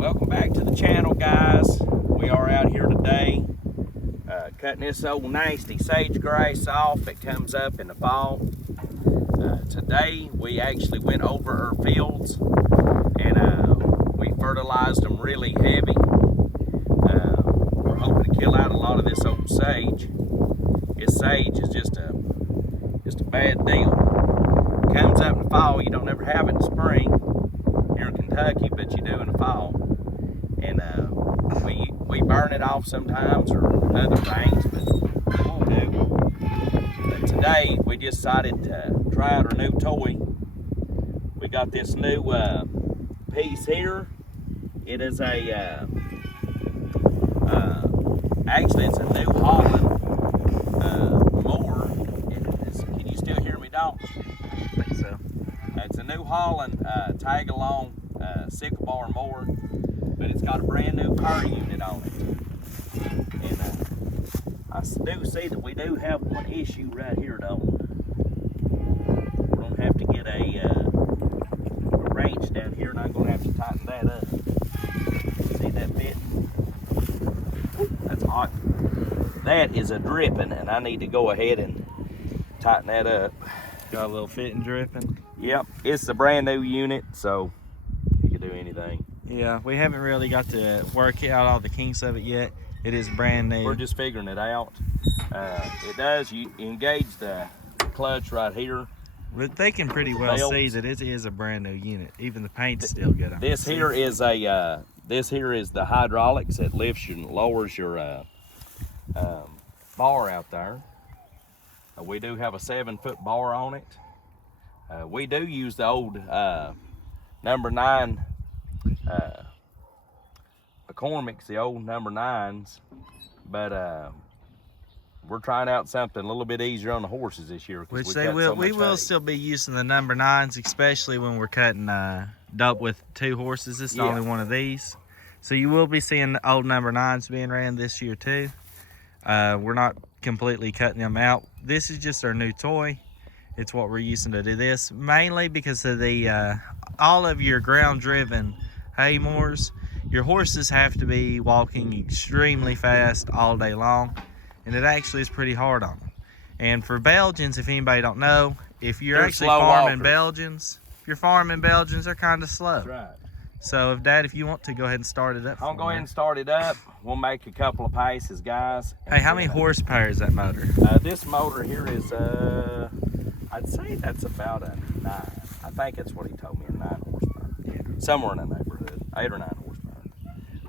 Welcome back to the channel, guys. We are out here today cutting this old nasty sage grass off that comes up in the fall. Today we actually went over our fields and we fertilized them really heavy. We're hoping to kill out a lot of this old sage. This sage is just a bad deal. It comes up in the fall. You don't ever have it in the spring here in Kentucky, but you do in the fall. And we burn it off sometimes or other things, but it won't do. But today we just decided to try out our new toy. We got this new piece here. It is a actually it's a New Holland mower. Can you still hear me, Doc? I think so. It's a New Holland tag along sickle bar mower, but it's got a brand new power unit on it. And I do see that we do have one issue right here, don't we? We're gonna have to get a wrench down here, and I'm gonna have to tighten that up. See that bit? Ooh, that's hot. That is a dripping, and I need to go ahead and tighten that up. Got a little fitting dripping. Yep, it's a brand new unit, so you can do anything. Yeah, we haven't really got to work out all the kinks of it yet. It is brand new. We're just figuring it out. It does, you engage the clutch right here. But they can pretty well see that it is a brand new unit. Even the paint's still good on it. This here is the hydraulics that lifts you and lowers your bar out there. We do have a 7-foot bar on it. We do use the old number 9 McCormick's, the old number 9s, but we're trying out something a little bit easier on the horses this year. Which we will still be using the number 9s, especially when we're cutting dope with 2 horses. This is the only one of these. So you will be seeing the old number 9s being ran this year too. We're not completely cutting them out. This is just our new toy. It's what we're using to do this, mainly because of the all of your ground driven hay mowers. Your horses have to be walking extremely fast all day long, and it actually is pretty hard on them. And for Belgians, if anybody don't know, if you're actually farming Belgians, they're kind of slow. That's right. So if you want to go ahead and start it up. I'll go ahead and start it up. We'll make a couple of passes, guys. Hey, how many horsepower is that motor? This motor here is, I'd say that's about a 9. I think that's what he told me, a 9 horsepower. Yeah. Somewhere in the neighborhood, 8 or 9 horsepower.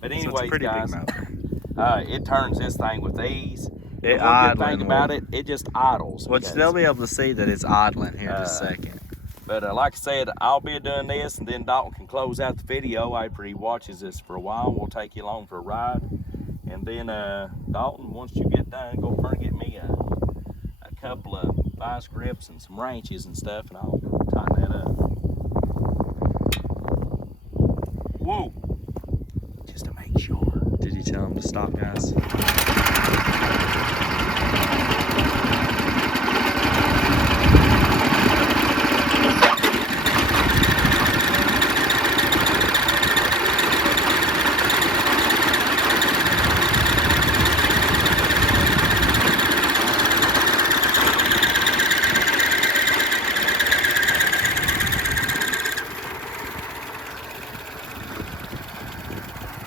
But anyways, so guys, big motor. it turns this thing with ease. The good thing about it, it just idles. Well, they'll be able to see that it's idling here in a second. But like I said, I'll be doing this, and then Dalton can close out the video after he watches this for a while. We'll take you along for a ride. And then, Dalton, once you get done, go over and get me a couple of vice grips and some wrenches and stuff, and I'll tighten that up. Whoa! Just to make sure. Did you tell him to stop, guys?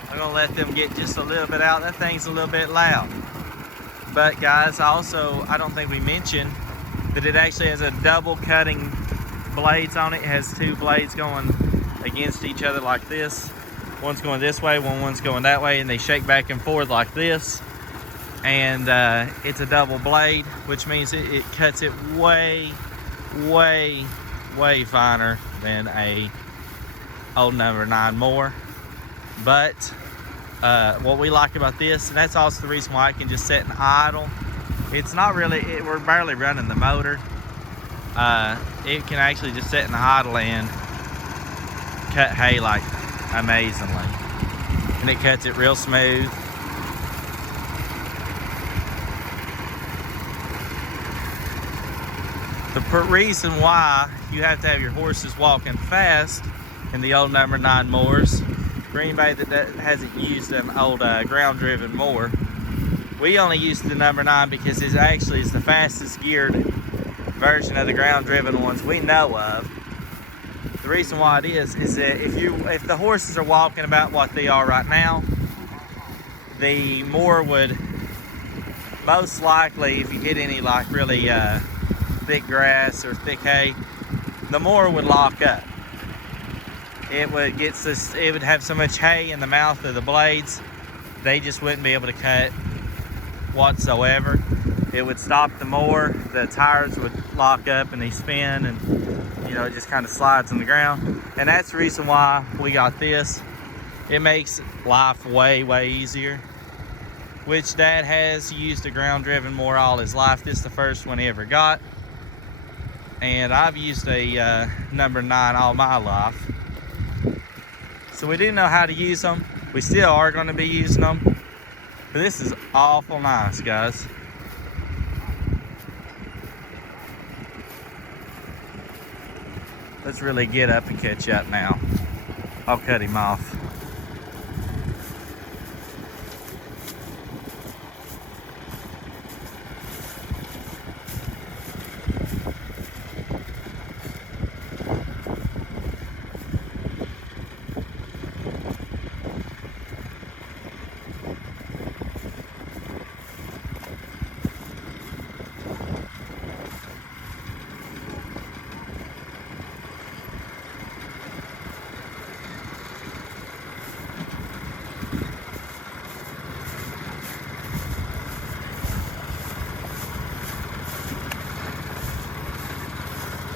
I'm gonna let them get just a little bit out. That thing's a little bit loud. But guys, also, I don't think we mentioned that it actually has a double cutting blades on it. It has 2 blades going against each other like this. One's going this way, one's going that way, and they shake back and forth like this. And it's a double blade, which means it cuts it way, way, way finer than a old number 9 mower. But what we like about this, and that's also the reason why I can just sit and idle. It's not really, we're barely running the motor. It can actually just sit and idle and cut hay like amazingly. And it cuts it real smooth. The reason why you have to have your horses walking fast in the old number 9 mowers Green Bay that hasn't used an old ground-driven mower. We only used the number 9 because it actually is the fastest geared version of the ground-driven ones we know of. The reason why it is that if the horses are walking about what they are right now, the mower would most likely, if you hit any like really thick grass or thick hay, the mower would lock up. It would have so much hay in the mouth of the blades, they just wouldn't be able to cut whatsoever. It would stop the mower, the tires would lock up and they spin, and you know, it just kind of slides on the ground. And that's the reason why we got this. It makes life way, way easier. Which Dad has used a ground-driven mower all his life. This is the first one he ever got. And I've used a number 9 all my life. So we do know how to use them. We still are going to be using them. But this is awful nice, guys. Let's really get up and catch up now. I'll cut him off.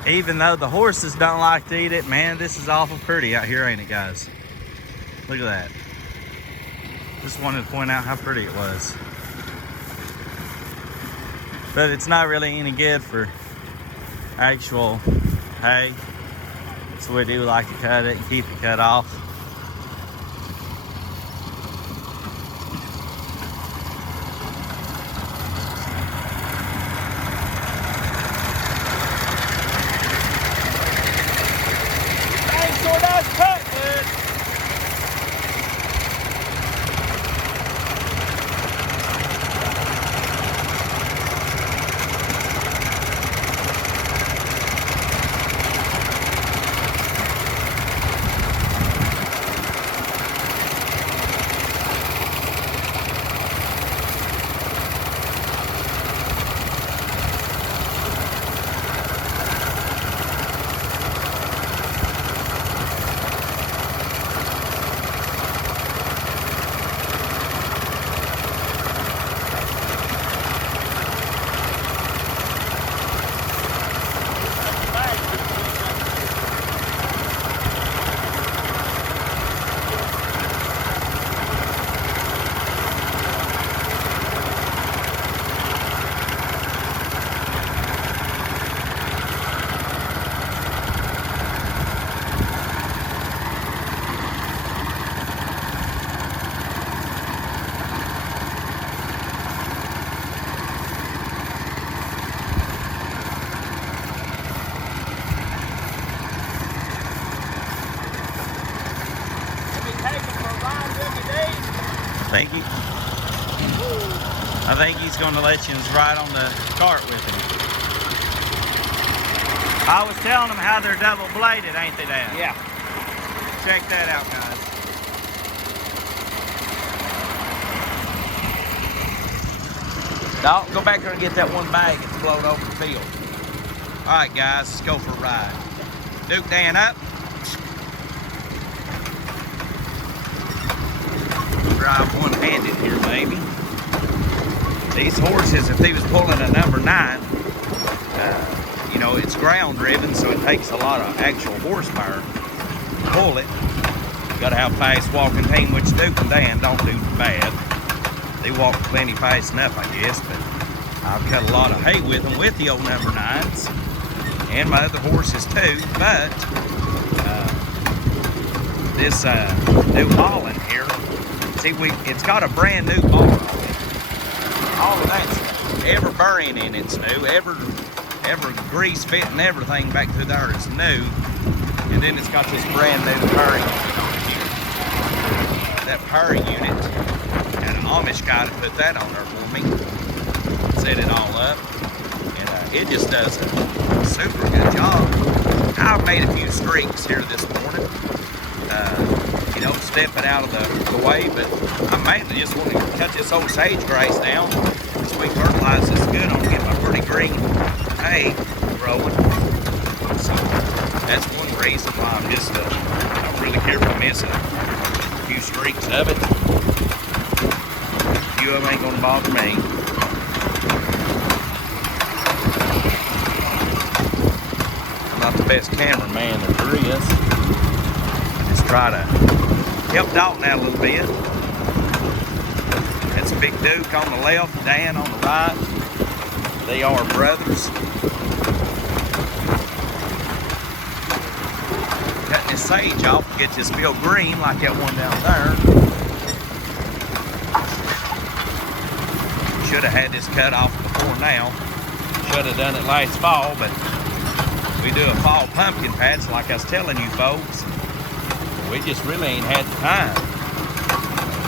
Even though the horses don't like to eat it, man, this is awful pretty out here, ain't it, guys? Look at that. Just wanted to point out how pretty it was. But it's not really any good for actual hay. So we do like to cut it and keep it cut off. Thank you. I think he's going to let you ride on the cart with him. I was telling them how they're double bladed, ain't they, Dad? Yeah. Check that out, guys. Dalton, go back there and get that one bag and float over the field. All right, guys, let's go for a ride. Duke Dan up. Drive one-handed here, baby. These horses, if he was pulling a number 9, you know, it's ground driven, so it takes a lot of actual horsepower to pull it. You gotta have a fast walking team, which Duke and Dan don't do bad. They walk plenty fast enough, I guess, but I've cut a lot of hay with them with the old number 9s and my other horses too. But this New Holland here, see, it's got a brand new bar on it. All of that's every bearing in it's new, every grease fit and everything back through there is new, and then it's got this brand new bearing on it here. that power unit. Had an Amish guy to put that on there for me. Set it all up. And it just does a super good job. I've made a few streaks here this morning. You know, stepping out of the way, but I mainly just want to cut this old sagegrass down. This week fertilize is good. I'm gonna get my pretty green hay growing. So that's one reason why I'm just don't really care if I miss a few streaks of it. A few of them ain't gonna bother me. I'm not the best cameraman that there is. I just try to help Dalton out a little bit. That's Big Duke on the left, Dan on the right. They are brothers. Cutting this sage off to get this field green like that one down there. Should have had this cut off before now. Should have done it last fall, but we do a fall pumpkin patch like I was telling you folks. We just really ain't had the time.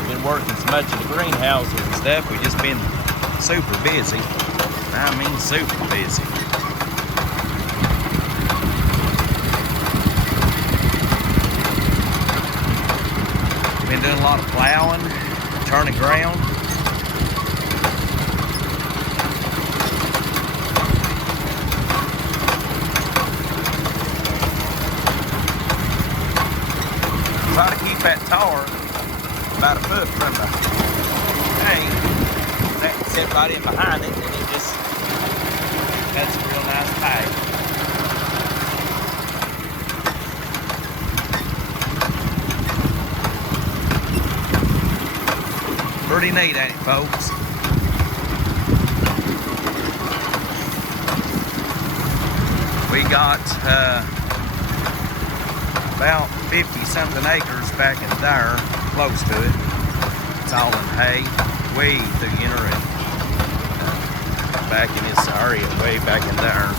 We've been working so much in the greenhouses and stuff. We've just been super busy. I mean super busy. Been doing a lot of plowing, turning ground. Try to keep that tar about a foot from the hay. That can sit right in behind it, and it just cuts a real nice pipe. Pretty neat, ain't it, folks? We got about 50-something acres back in there, close to it. It's all in hay, way through the inner and back in this area, way back in there.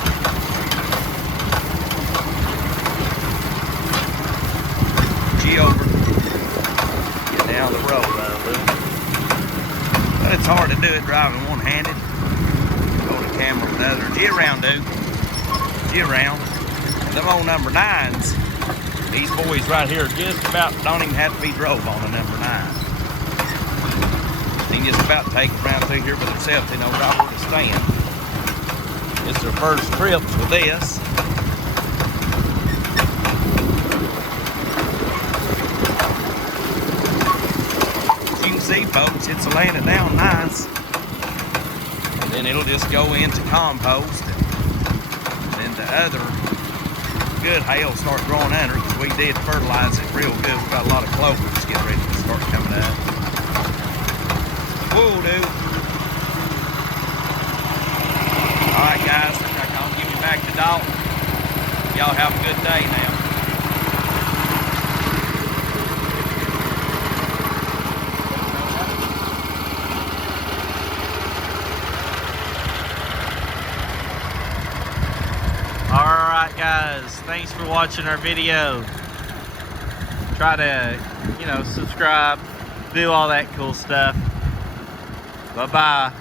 G over. Get down the road there a little. But it's hard to do it driving one-handed. Hold the camera with the other. G around, dude. G around. And them old number 9s. These boys right here just about don't even have to be drove on a number 9. They can just about take it around through here by themselves. They know right where to stand. It's their first trips with this. As you can see, folks, it's laying down nice. And then it'll just go into compost. And then the other good hay will start growing under because we did fertilize it real good. We've got a lot of clovers getting ready to start coming up. Whoa, dude. Alright, guys, I'll give you back to Dalton. Y'all have a good day now. Alright guys, thanks for watching our video. Try to, subscribe, do all that cool stuff. Bye-bye.